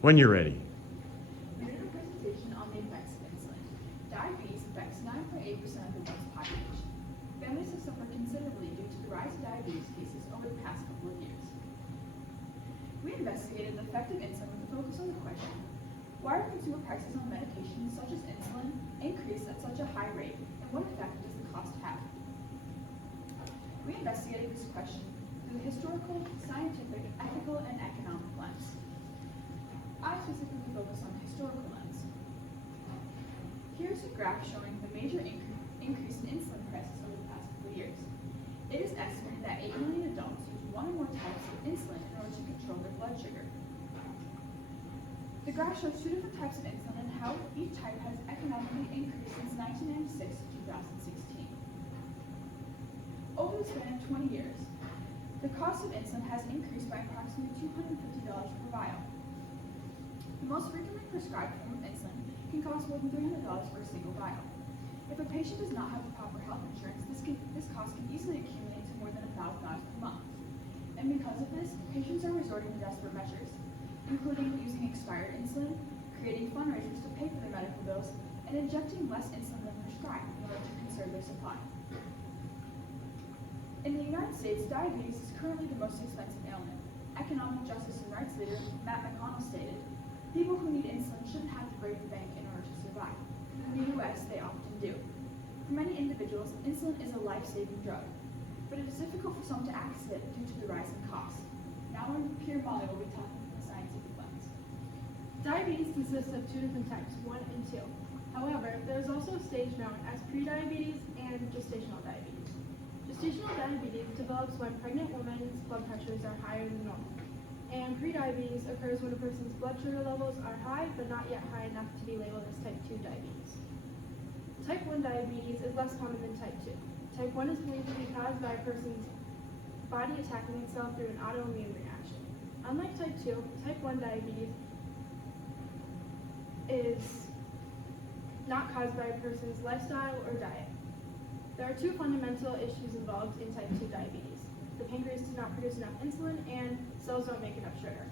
When you're ready. We did a presentation on the effects of insulin. Diabetes affects 9.8% of the world's population. Families have suffered considerably due to the rise of diabetes cases over the past couple of years. We investigated the effect of insulin with a focus on the question, why are consumer prices on medications such as insulin increased at such a high rate, and what effect does the cost have? We investigated this question through the historical, scientific, ethical, and economic lens. I specifically focus on the historical lens. Here's a graph showing the major increase in insulin prices over the past couple of years. It is estimated that 8 million adults use one or more types of insulin in order to control their blood sugar. The graph shows two different types of insulin and how each type has economically increased since 1996 to 2016. Over the span of 20 years, the cost of insulin has increased by approximately $250 per vial. The most frequently prescribed form of insulin can cost more than $300 for a single vial. If a patient does not have the proper health insurance, this cost can easily accumulate to more than $1,000 per month. And because of this, patients are resorting to desperate measures, including using expired insulin, creating fundraisers to pay for their medical bills, and injecting less insulin than prescribed in order to conserve their supply. In the United States, diabetes is currently the most expensive ailment. Economic justice and rights leader Matt McConnell stated, people who need insulin shouldn't have to break the bank in order to survive. In the US, they often do. For many individuals, insulin is a life-saving drug, but it is difficult for some to access it due to the rising cost. Now, Pierre Molly will be talking from the scientific lens. Diabetes consists of two different types, 1 and 2. However, there is also a stage known as prediabetes and gestational diabetes. Gestational diabetes develops when pregnant women's blood pressures are higher than normal. And prediabetes occurs when a person's blood sugar levels are high but not yet high enough to be labeled as type 2 diabetes. Type 1 diabetes is less common than type 2. Type 1 is believed to be caused by a person's body attacking itself through an autoimmune reaction. Unlike type 2, type 1 diabetes is not caused by a person's lifestyle or diet. There are two fundamental issues involved in type 2 diabetes. The pancreas does not produce enough insulin and cells don't make enough sugar.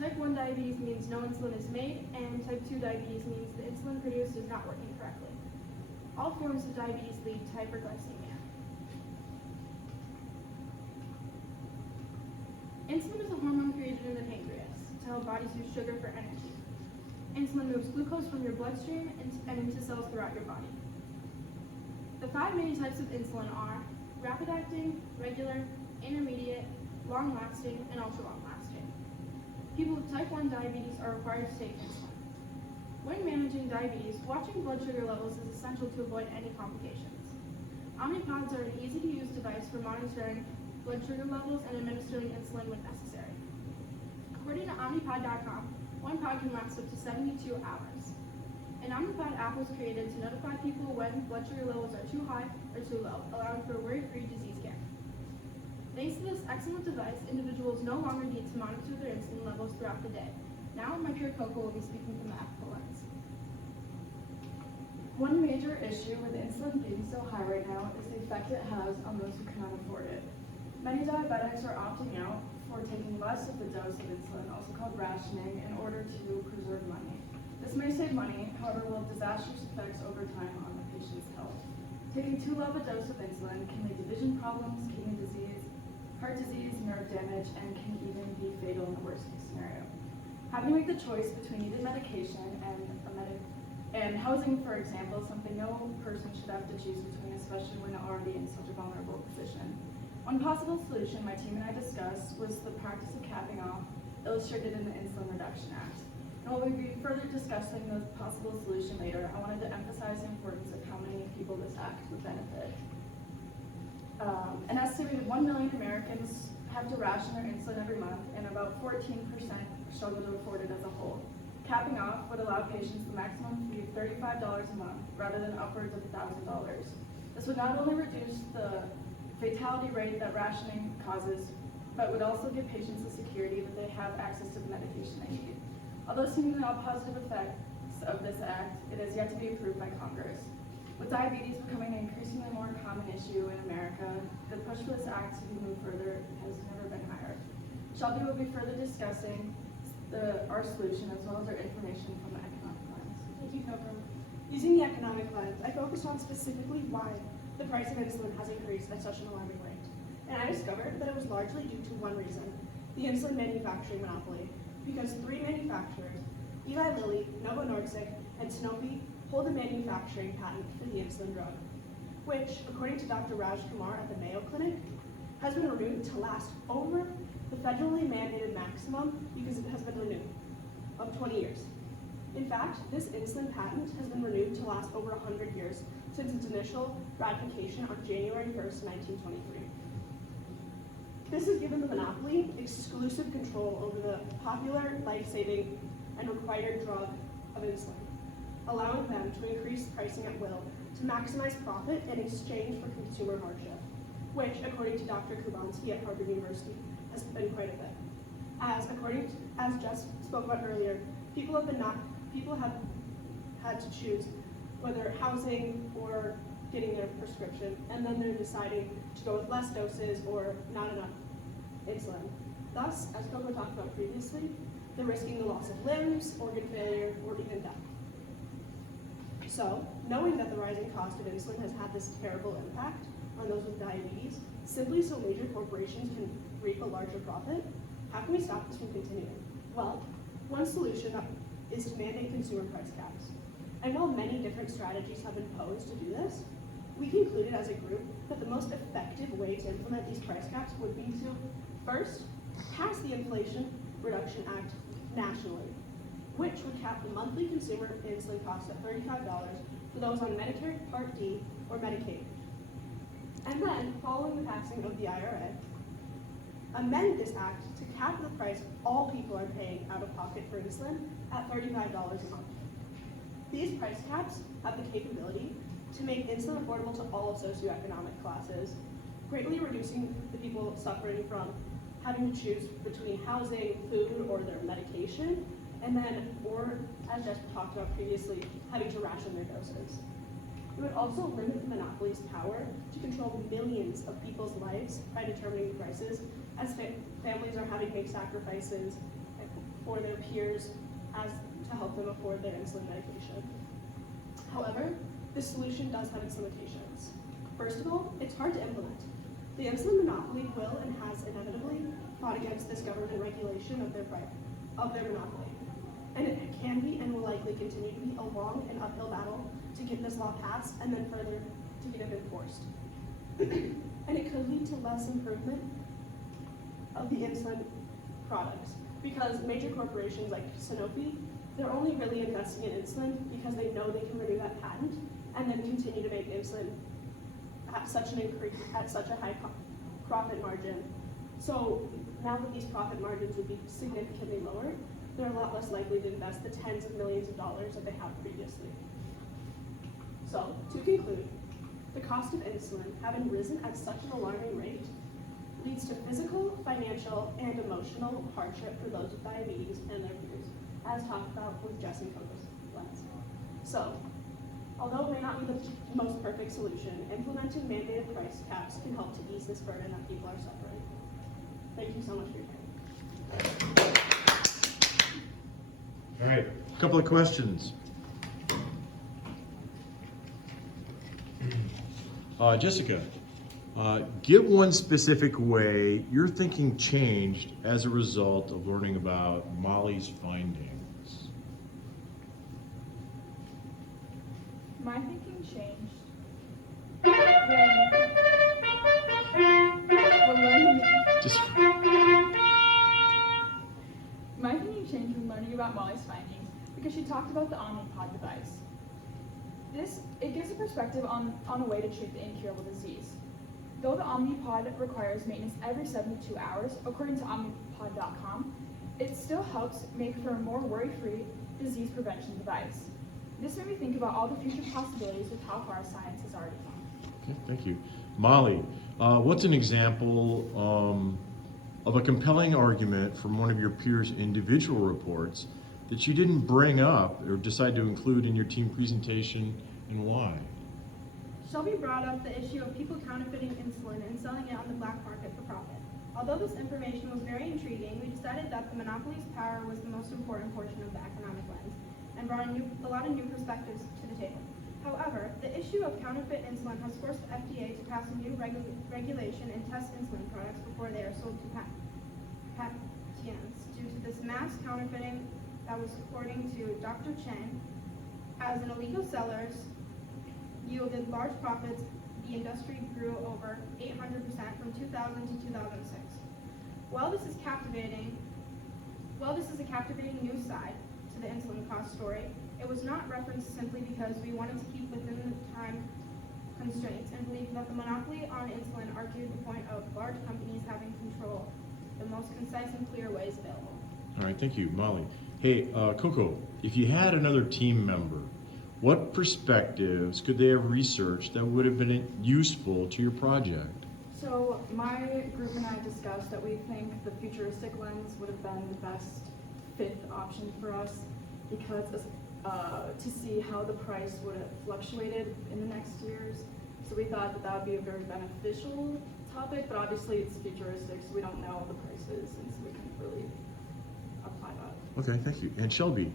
Type 1 diabetes means no insulin is made, and type 2 diabetes means the insulin produced is not working correctly. All forms of diabetes lead to hyperglycemia. Insulin is a hormone created in the pancreas to help bodies use sugar for energy. Insulin moves glucose from your bloodstream and into cells throughout your body. The 5 main types of insulin are rapid-acting, regular, intermediate, long-lasting, and ultra-long-lasting. People with type 1 diabetes are required to take insulin. When managing diabetes, watching blood sugar levels is essential to avoid any complications. Omnipods are an easy-to-use device for monitoring blood sugar levels and administering insulin when necessary. According to Omnipod.com, one pod can last up to 72 hours. An Omnipod app was created to notify people when blood sugar levels are too high or too low, allowing for a worry-free disease care. Thanks to this excellent device, individuals no longer need to monitor their insulin levels throughout the day. Now, my peer Coco will be speaking from the ethical lens. One major issue with insulin being so high right now is the effect it has on those who cannot afford it. Many diabetics are opting out for taking less of the dose of insulin, also called rationing, in order to preserve money. This may save money, however, will have disastrous effects over time on the patient's health. Taking too low of a dose of insulin can lead to vision problems, kidney disease, heart disease, nerve damage, and can even be fatal in the worst case scenario. Having to make the choice between needed medication and housing, for example, is something no person should have to choose between, especially when already in such a vulnerable position. One possible solution my team and I discussed was the practice of capping off, illustrated in the Insulin Reduction Act. And while we'll be further discussing the possible solution later, I wanted to emphasize the importance of how many people this act would benefit. An estimated 1 million Americans have to ration their insulin every month, and about 14% struggle to afford it as a whole. Capping off would allow patients the maximum fee of $35 a month rather than upwards of $1,000. This would not only reduce the fatality rate that rationing causes, but would also give patients the security that they have access to the medication they need. Although seemingly all positive effects of this act, it has yet to be approved by Congress. With diabetes becoming an increasingly more common issue in America, the push for this act to be moved further has never been higher. Shelby will be further discussing the our solution as well as our information from the economic lens. Thank you, Coco. Using the economic lens, I focused on specifically why the price of insulin has increased at such an alarming rate. And I discovered that it was largely due to one reason, the insulin manufacturing monopoly, because 3 manufacturers, Eli Lilly, Novo Nordisk, and Sanofi, hold a manufacturing patent for the insulin drug, which, according to Dr. Raj Kumar at the Mayo Clinic, has been renewed to last over the federally mandated maximum, because it has been renewed, of 20 years. In fact, this insulin patent has been renewed to last over 100 years since its initial ratification on January 1st, 1923. This has given the monopoly exclusive control over the popular, life-saving, and required drug of insulin, allowing them to increase pricing at will to maximize profit in exchange for consumer hardship, which, according to Dr. Kubansky at Harvard University, has been quite a bit. As Jess spoke about earlier, people have had to choose whether housing or getting their prescription, and then they're deciding to go with less doses or not enough insulin. Thus, as Coco talked about previously, they're risking the loss of limbs, organ failure, or even death. So, knowing that the rising cost of insulin has had this terrible impact on those with diabetes, simply so major corporations can reap a larger profit, how can we stop this from continuing? Well, one solution is to mandate consumer price caps. And while many different strategies have been posed to do this, we concluded as a group that the most effective way to implement these price caps would be to, first, pass the Inflation Reduction Act nationally, which would cap the monthly consumer insulin cost at $35 for those on Medicare Part D or Medicaid. And then, following the passing of the IRA, amend this act to cap the price all people are paying out of pocket for insulin at $35 a month. These price caps have the capability to make insulin affordable to all socioeconomic classes, greatly reducing the people suffering from having to choose between housing, food, or their medication, and then, or as Jess talked about previously, having to ration their doses. It would also limit the monopoly's power to control millions of people's lives by determining prices, as families are having to make sacrifices for their peers to help them afford their insulin medication. However, this solution does have its limitations. First of all, it's hard to implement. The insulin monopoly will and has inevitably fought against this government regulation of their monopoly. And it can be and will likely continue to be a long and uphill battle to get this law passed and then further to get it enforced. And it could lead to less improvement of the insulin products because major corporations like Sanofi, they're only really investing in insulin because they know they can renew that patent and then continue to make insulin at such a high profit margin. So now that these profit margins would be significantly lower, they're a lot less likely to invest the tens of millions of dollars that they have previously. So, to conclude, the cost of insulin, having risen at such an alarming rate, leads to physical, financial, and emotional hardship for those with diabetes and their peers, as talked about with Jess and Coco's lens. So, although it may not be the most perfect solution, implementing mandated price caps can help to ease this burden that people are suffering. Thank you so much for your time. All right, a couple of questions. Jessica, give one specific way your thinking changed as a result of learning about Molly's findings. My thinking changed when learning about Molly's findings because she talked about the Omnipod device. It gives a perspective on a way to treat the incurable disease. Though the Omnipod requires maintenance every 72 hours, according to Omnipod.com, it still helps make for a more worry-free disease prevention device. This made me think about all the future possibilities with how far science has already gone. Okay, thank you. Molly, what's an example of a compelling argument from one of your peers' individual reports that you didn't bring up or decide to include in your team presentation, and why? Shelby brought up the issue of people counterfeiting insulin and selling it on the black market for profit. Although this information was very intriguing, we decided that the monopoly's power was the most important portion of the economic lens and brought a lot of new perspectives to the table. However, the issue of counterfeit insulin has forced the FDA to pass a new regulation and test insulin products before they are sold to patients due to this mass counterfeiting that was, according to Dr. Chen, as an illegal sellers yielded large profits. The industry grew over 800% from 2000 to 2006. While this is a captivating new side to the insulin cost story, it was not referenced simply because we wanted to keep within the time constraints and believed that the monopoly on insulin argued the point of large companies having control the most concise and clear ways available. All right, thank you, Molly. Hey, Coco, if you had another team member, what perspectives could they have researched that would have been useful to your project? So my group and I discussed that we think the futuristic lens would have been the best fifth option for us because to see how the price would have fluctuated in the next years. So we thought that that would be a very beneficial topic, but obviously it's futuristic, so we don't know the prices, and so we can't really apply that. Okay, thank you. And Shelby,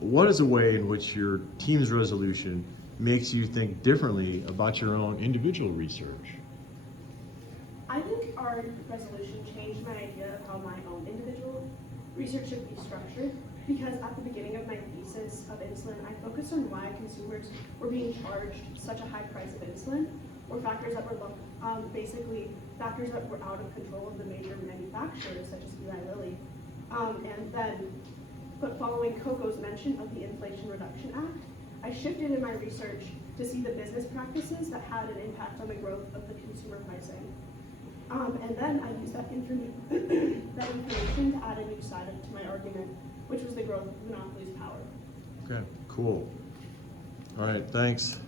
what is a way in which your team's resolution makes you think differently about your own individual research? I think our resolution changed my idea of how my own individual research should be structured, because at the beginning of my thesis of insulin, I focused on why consumers were being charged such a high price of insulin, or factors that were basically factors that were out of control of the major manufacturers, such as Eli Lilly. But following Coco's mention of the Inflation Reduction Act, I shifted in my research to see the business practices that had an impact on the growth of the consumer pricing. And then I used that information to add a new side to my argument, which was the growth of monopoly's power. Okay, cool. All right, thanks.